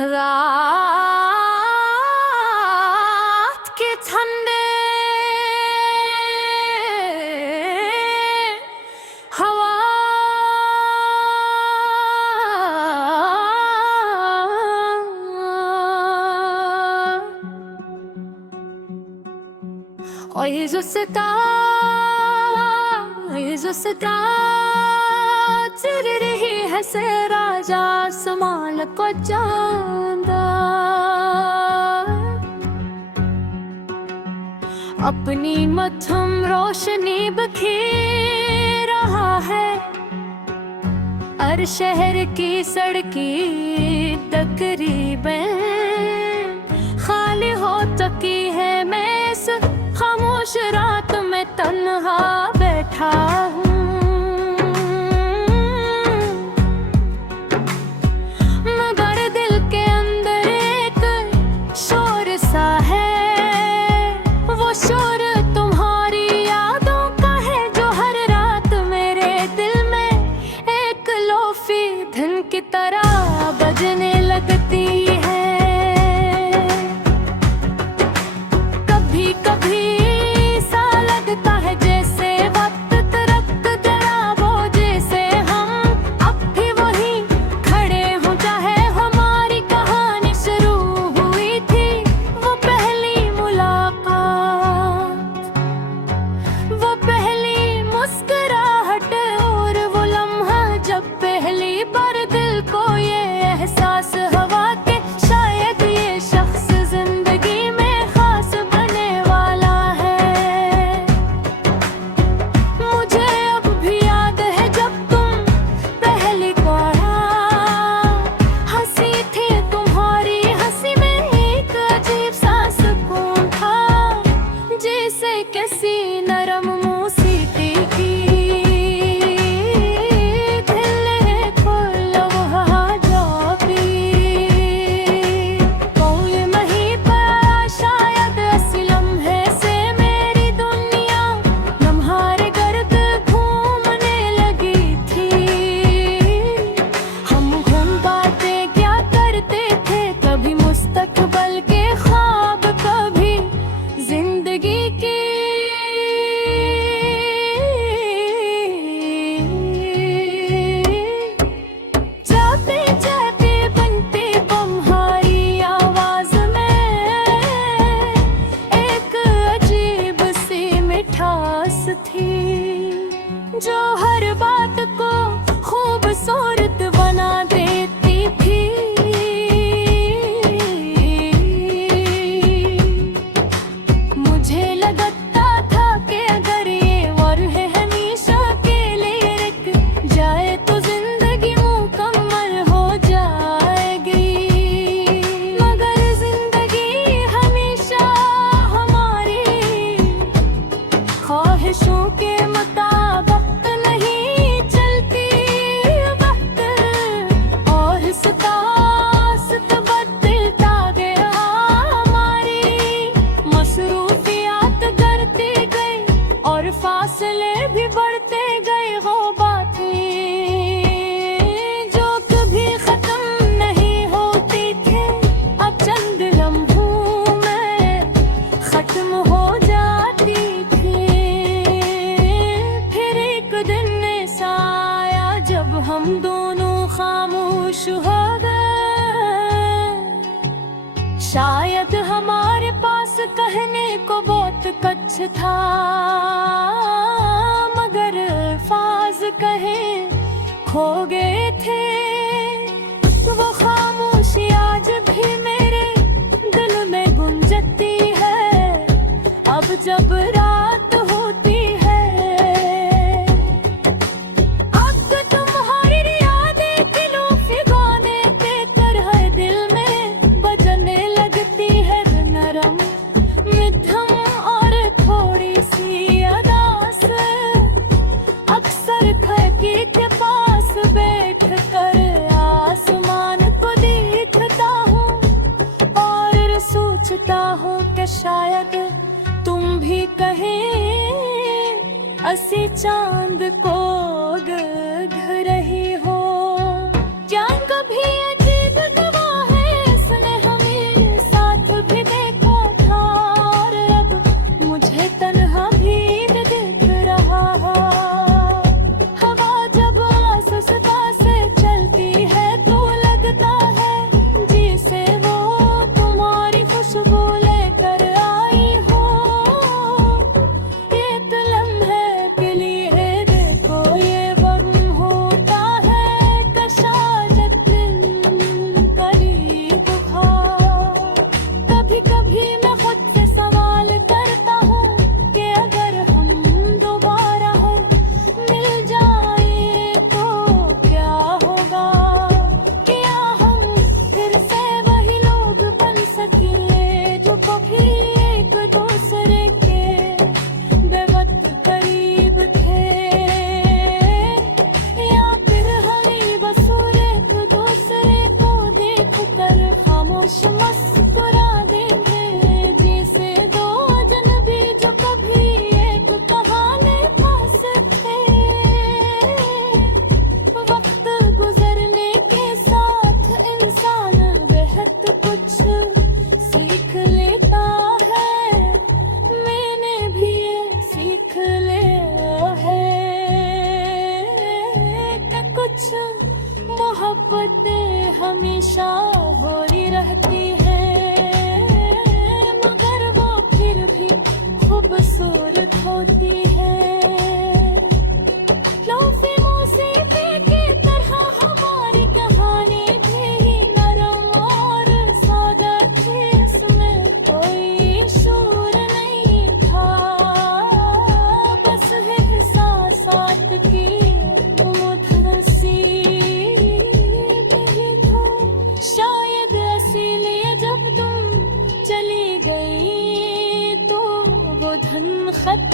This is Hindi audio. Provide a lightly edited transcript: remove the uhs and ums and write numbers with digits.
रात के ठंडे हवा और ये जो सदा चिर रही है से राजा समाल को चांदा अपनी मध्यम रोशनी बखेर रहा है और शहर की सड़कें तकरीबन खाली हो चुकी है। मैं इस खामोश रात में तन्हा बैठा हूँ, मगर दिल के अंदर एक शोर सा है। वो शोर तुम्हारी यादों का है जो हर रात मेरे दिल में एक लोफी धन की तरह बजने लगती है। कभी कभी सा लगता है जैसे वक्त तरक्त जरा वो जैसे हम अब भी वही खड़े हो, चाहे हमारी कहानी शुरू हुई थी वो पहली मुलाकात, वो पहली मुस्कुराहट और वो लम्हा जब पहली बार दिल को ये एहसास हुआ कि शायद ये शख्स जिंदगी में खास बने वाला है। मुझे अब भी याद है जब तुम पहली बार हंसी थी, तुम्हारी हंसी में एक अजीब सा सुकून था जैसे किसी नरम मौसीकी की खिले फूल वहाँ जो भी कोई वहीं पर शायद ऐसे लम्हे से मेरी दुनिया लम्हारे गर्द घूमने लगी थी। हम घूम बातें क्या करते थे, कभी मुस्तकबल के ख्वाब, कभी जिंदगी की जाते जाते बनते तुम्हारी आवाज में एक अजीब सी मिठास थी जो हर बात को खूबसूरत बना देती थी। मुझे लगता था कि अगर ये वरह हमेशा के लिए रुक जाए तो जिंदगी मुकम्मल हो जाएगी, मगर जिंदगी हमेशा हमारी ख्वाहिशों के मुताबिक नहीं चलती। वक्त और सितास्त बदलता गया, हमारी मसरूफियात करती गई और फासले भी बढ़ते गए। वो बातें जो कभी खत्म नहीं होती थी अब चंद लम्हों में खत्म हो जाती थी। फिर एक दिन ऐसा आया जब हम दोनों खामोश हो गए। शायद हमारे पास कहने को बहुत कुछ था, मगर अल्फाज कहे खो गए थे। वो खामोशी आज भी मेरे दिल में गुंजती है अब जब रात होती है। अब तुम्हारी यादें दिलों से गाने के तरह दिल में बजने लगती है, नरम मध्यम और थोड़ी सी अदा से। अक्सर खिड़की के पास बैठ कर आसमान को देखता हूँ और सोचता हूँ कि शायद तुम भी कहें असी चांद को देख रही हो। क्या कभी अजीब गवाह है खुश मुस्कुरा देंगे, जैसे दो अजनबी जो कभी एक कहानी पास थे। वक्त गुजरने के साथ इंसान बेहद कुछ सीख लेता है, मैंने भी ये सीख लिया है कि कुछ मोहब्बतें हमेशा होती रहती है, मगर वो फिर भी खूबसूरत होती है। लौफ़े मौसीक़ी की तरह हमारी कहानी भी नरम और सादा थी, इसमें कोई शोर नहीं था, बस एहसासात की मधुर सी शायद इसीलिए जब तुम चली गई तो वो धन खत्म